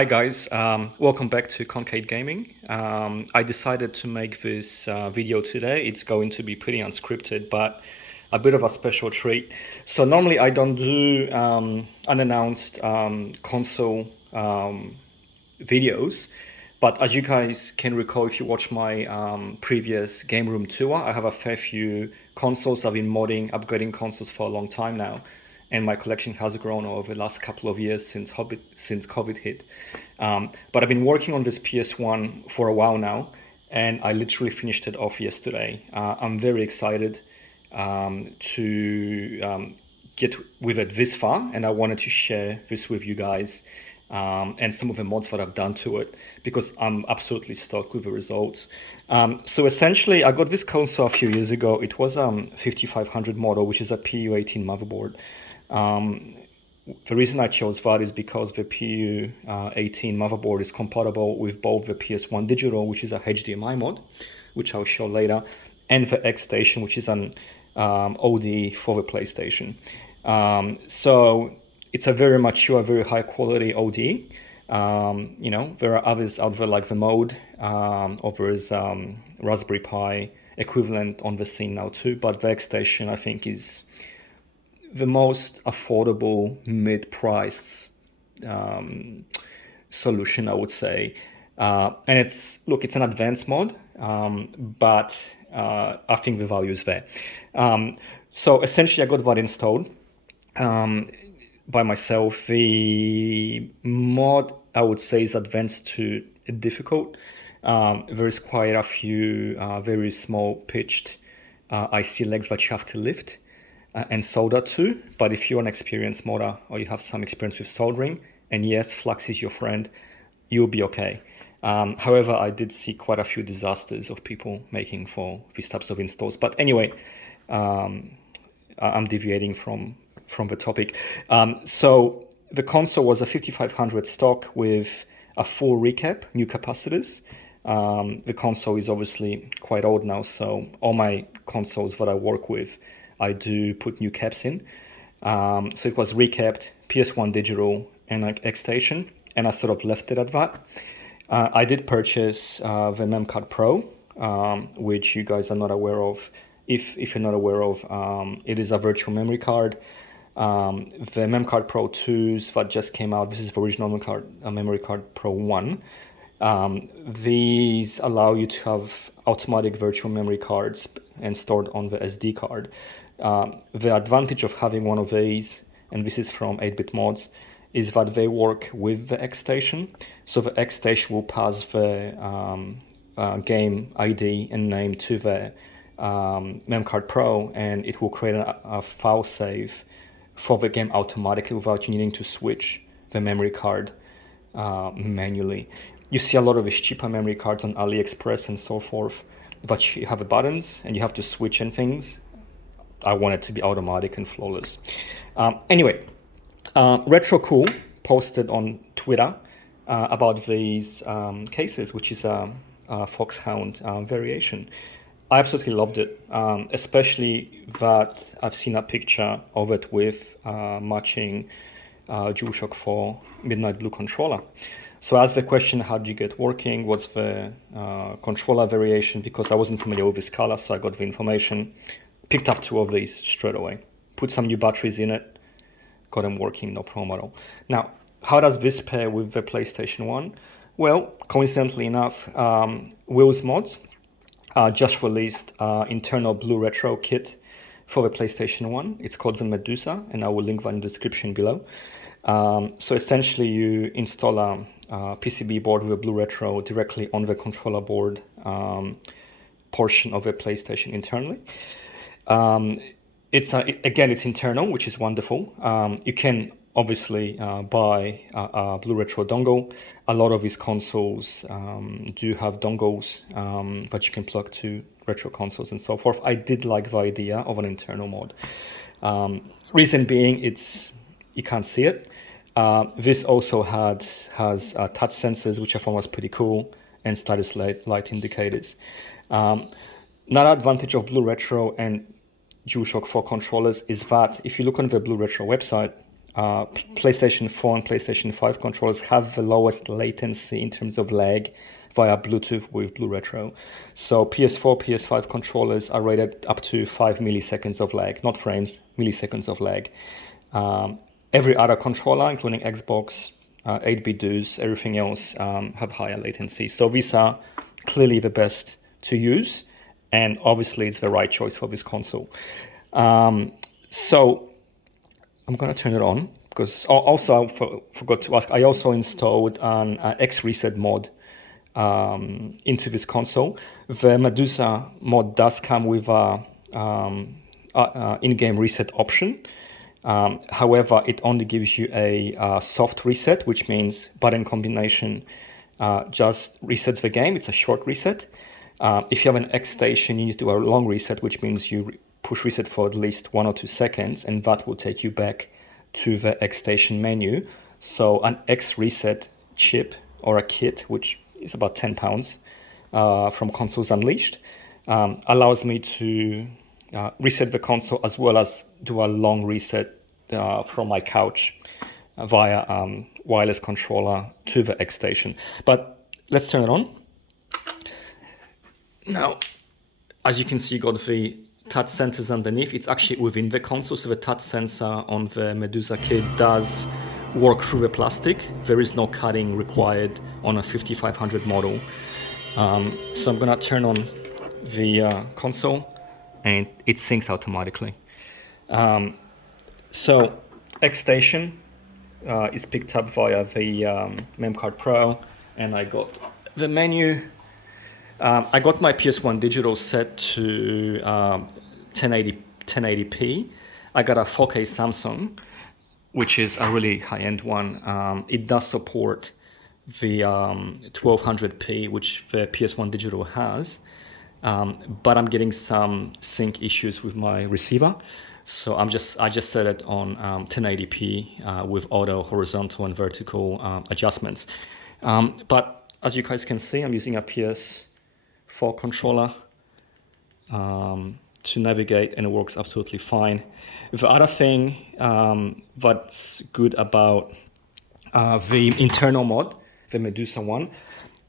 Hi guys, welcome back to Concade Gaming. I decided to make this video today. It's going to be pretty unscripted, but a bit of a special treat. So normally I don't do unannounced console videos, but as you guys can recall, if you watch my previous game room tour, I have a fair few consoles. I've been modding, upgrading consoles for a long time now, and my collection has grown over the last couple of years since COVID hit. But I've been working on this PS1 for a while now, and I literally finished it off yesterday. I'm very excited to get with it this far, and I wanted to share this with you guys and some of the mods that I've done to it, because I'm absolutely stoked with the results. So essentially, I got this console a few years ago. It was 5500 model, which is a PU18 motherboard. The reason I chose that is because the PU18 motherboard is compatible with both the PS1 Digital, which is a HDMI mod, which I'll show later, and the X-Station, which is an OD for the PlayStation. So it's a very mature, very high quality OD. There are others out there like the Mode, or there is Raspberry Pi equivalent on the scene now too, but the X-Station I think is the most affordable mid-priced solution, I would say. And it's an advanced mod, but I think the value is there. So essentially I got that installed by myself. The mod, I would say, is advanced to difficult. There is quite a few very small pitched IC legs that you have to lift and solder to. But if you're an experienced modder or you have some experience with soldering, and yes, flux is your friend, you'll be okay. However, I did see quite a few disasters of people making for these types of installs. But anyway, I'm deviating from the topic. So the console was a 5500 stock with a full recap, new capacitors. The console is obviously quite old now, so all my consoles that I work with, I do put new caps in. So it was recapped, PS1 Digital, and like X-Station, and I sort of left it at that. I did purchase the Memcard Pro, which you guys are not aware of. If you're not aware of, it is a virtual memory card. The Memcard Pro 2s that just came out, this is the original memory card Pro 1. These allow you to have automatic virtual memory cards and stored on the SD card. The advantage of having one of these, and this is from 8-Bit Mods, is that they work with the X-Station. So the X-Station will pass the game ID and name to the Memcard Pro, and it will create a file save for the game automatically without you needing to switch the memory card manually. You see a lot of these cheaper memory cards on AliExpress and so forth, but you have the buttons and you have to switch and things. I want it to be automatic and flawless. Anyway, RetroCool posted on Twitter about these cases, which is a Foxhound variation. I absolutely loved it, especially that I've seen a picture of it with matching DualShock 4 Midnight Blue controller. So I asked the question, how did you get working? What's the controller variation? Because I wasn't familiar with this color, so I got the information, picked up 2 of these straight away, put some new batteries in it, got them working, no problem at all. Now, how does this pair with the PlayStation 1? Well, coincidentally enough, Wheels Mods just released internal Blue Retro kit for the PlayStation 1. It's called the Medusa, and I will link that in the description below. So essentially you install a PCB board with a Blue Retro directly on the controller board portion of the PlayStation internally. It's internal, which is wonderful. You can obviously buy a Blue Retro dongle. A lot of these consoles do have dongles that you can plug to retro consoles and so forth. I did like the idea of an internal mod. Reason being, you can't see it. This also has touch sensors, which I found was pretty cool, and status light indicators. Another advantage of Blue Retro and DualShock 4 controllers is that if you look on the Blue Retro website, PlayStation 4 and PlayStation 5 controllers have the lowest latency in terms of lag via Bluetooth with Blue Retro. So PS4, PS5 controllers are rated up to 5 milliseconds of lag, not frames, milliseconds of lag. Every other controller, including Xbox, 8-bit DOS, everything else have higher latency. So these are clearly the best to use, and obviously it's the right choice for this console. So I'm gonna turn it on, because also I forgot to ask, I also installed an X-Reset mod into this console. The Medusa mod does come with a in-game reset option. However, it only gives you a soft reset, which means button combination just resets the game. It's a short reset. If you have an X station, you need to do a long reset, which means you push reset for at least 1 or 2 seconds, and that will take you back to the X station menu. So an X reset chip or a kit, which is about £10 from Consoles Unleashed, allows me to reset the console as well as do a long reset from my couch via wireless controller to the X station. But let's turn it on. Now, as you can see, you got the touch sensors underneath. It's actually within the console, so the touch sensor on the Medusa kit does work through the plastic. There is no cutting required on a 5500 model. So I'm gonna turn on the console, and it syncs automatically. So X station is picked up via the MemCard Pro, and I got the menu. I got my PS1 digital set to 1080p. I got a 4K Samsung, which is a really high-end one. It does support the 1200p, which the PS1 digital has, but I'm getting some sync issues with my receiver. So I just set it on 1080p with auto horizontal and vertical adjustments. But as you guys can see, I'm using a PS4 controller to navigate, and it works absolutely fine. The other thing that's good about the internal mod, the Medusa one,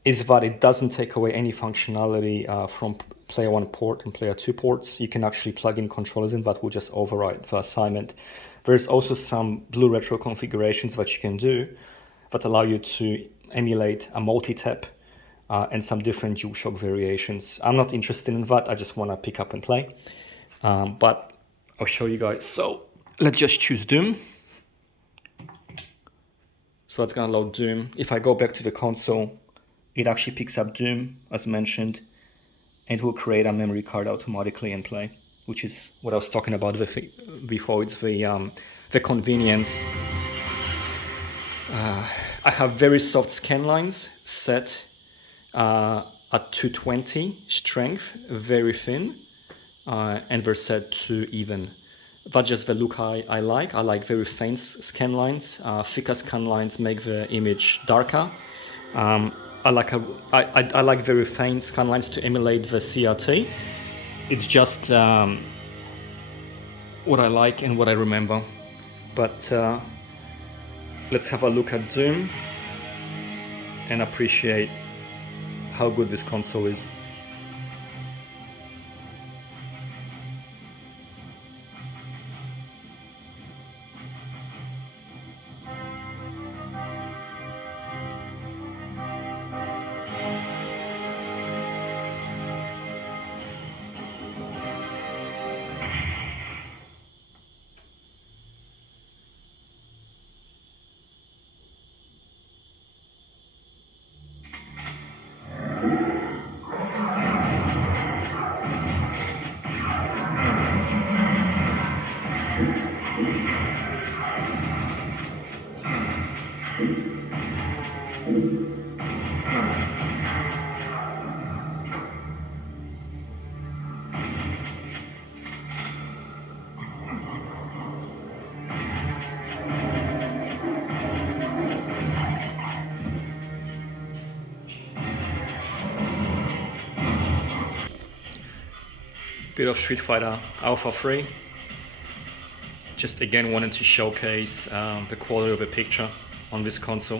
is that it doesn't take away any functionality from Player 1 port and Player 2 ports. You can actually plug in controllers in that will just override the assignment. There's also some Blue Retro configurations that you can do that allow you to emulate a multi-tap and some different DualShock variations. I'm not interested in that, I just want to pick up and play. But I'll show you guys. So let's just choose Doom. So it's gonna load Doom. If I go back to the console, it actually picks up Doom, as mentioned, and it will create a memory card automatically and play, which is what I was talking about before. It's the convenience. I have very soft scan lines set at 220 strength, very thin, and they're set to even. That's just the look I like. I like very faint scan lines. Thicker scan lines make the image darker. I like very faint scan lines to emulate the CRT. It's just what I like and what I remember. But let's have a look at Doom and appreciate how good this console is. Bit of Street Fighter Alpha 3. Just again wanted to showcase the quality of the picture on this console.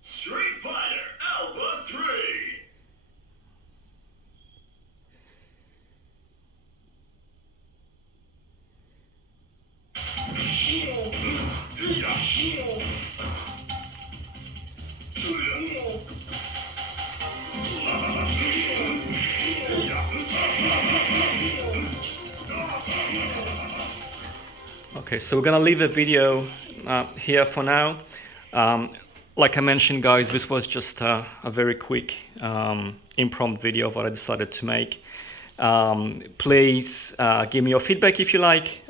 Street Fighter Alpha 3. Okay, so we're gonna leave the video here for now. Like I mentioned, guys, this was just a very quick impromptu video that I decided to make. Please give me your feedback if you like.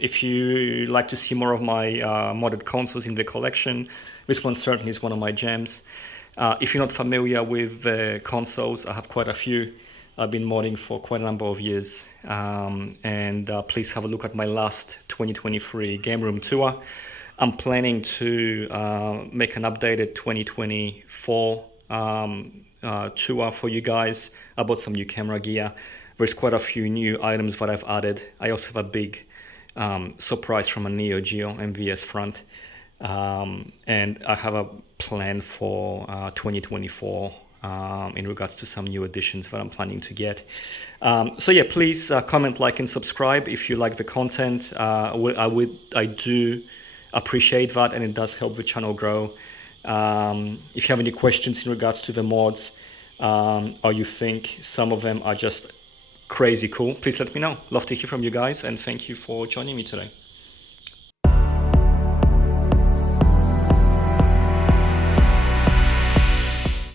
If you like to see more of my modded consoles in the collection, this one certainly is one of my gems. If you're not familiar with the consoles, I have quite a few. I've been modding for quite a number of years, and please have a look at my last 2023 Game Room tour. I'm planning to make an updated 2024 tour for you guys. I bought some new camera gear. There's quite a few new items that I've added. I also have a big surprise from a Neo Geo MVS front, and I have a plan for 2024 in regards to some new additions that I'm planning to get. So yeah, please comment, like, and subscribe if you like the content. I do appreciate that, and it does help the channel grow. If you have any questions in regards to the mods, or you think some of them are just crazy cool, please let me know. Love to hear from you guys, and thank you for joining me today.